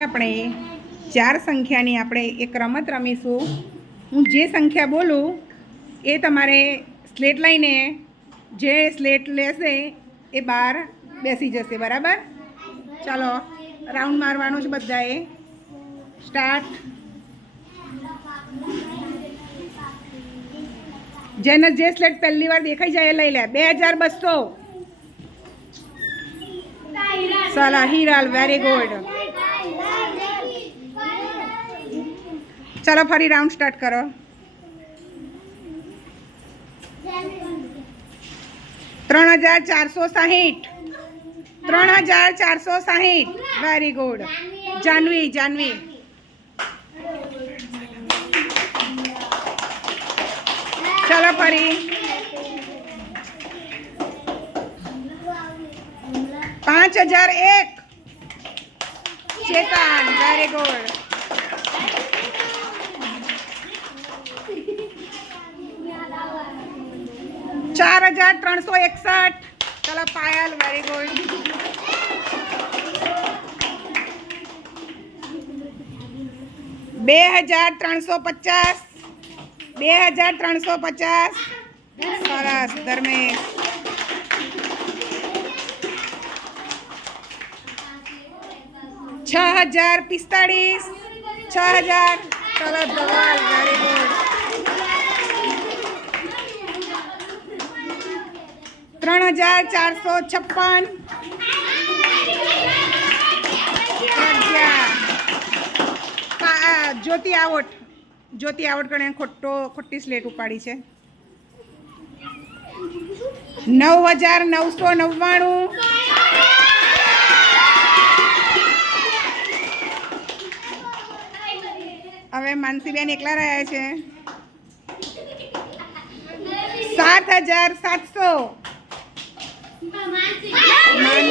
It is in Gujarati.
આપણે ચાર સંખ્યાની આપણે એક રમત રમીશું। હું જે સંખ્યા બોલું એ તમારે સ્લેટ લઈને જે સ્લેટ લેશે એ બહાર બેસી જશે, બરાબર? ચાલો રાઉન્ડ મારવાનો છે બધાએ। સ્ટાર્ટ। જેને જે સ્લેટ પહેલી વાર દેખાઈ જાય એ લઈ લે। 2200। ચલો હિરાલ, વેરી ગુડ। चलो फरी राउंड स्टार्ट करो। 3460। 3460। Very good. जानवी, जानवी। चलो फरी। 5001। Chetan, very good. 4361। चलो पायल, वेरी गुड। 2350। 2350। सरस धर्मेश। 6045। 6000। चलो धवल, वेरी गुड। 3456। ज्योति आवट, ज्योति आवट कने खोटी स्लेट उपाड़ी है। 9999। हवे मानसीबेन एकला रह्या छे। 7700। मानसी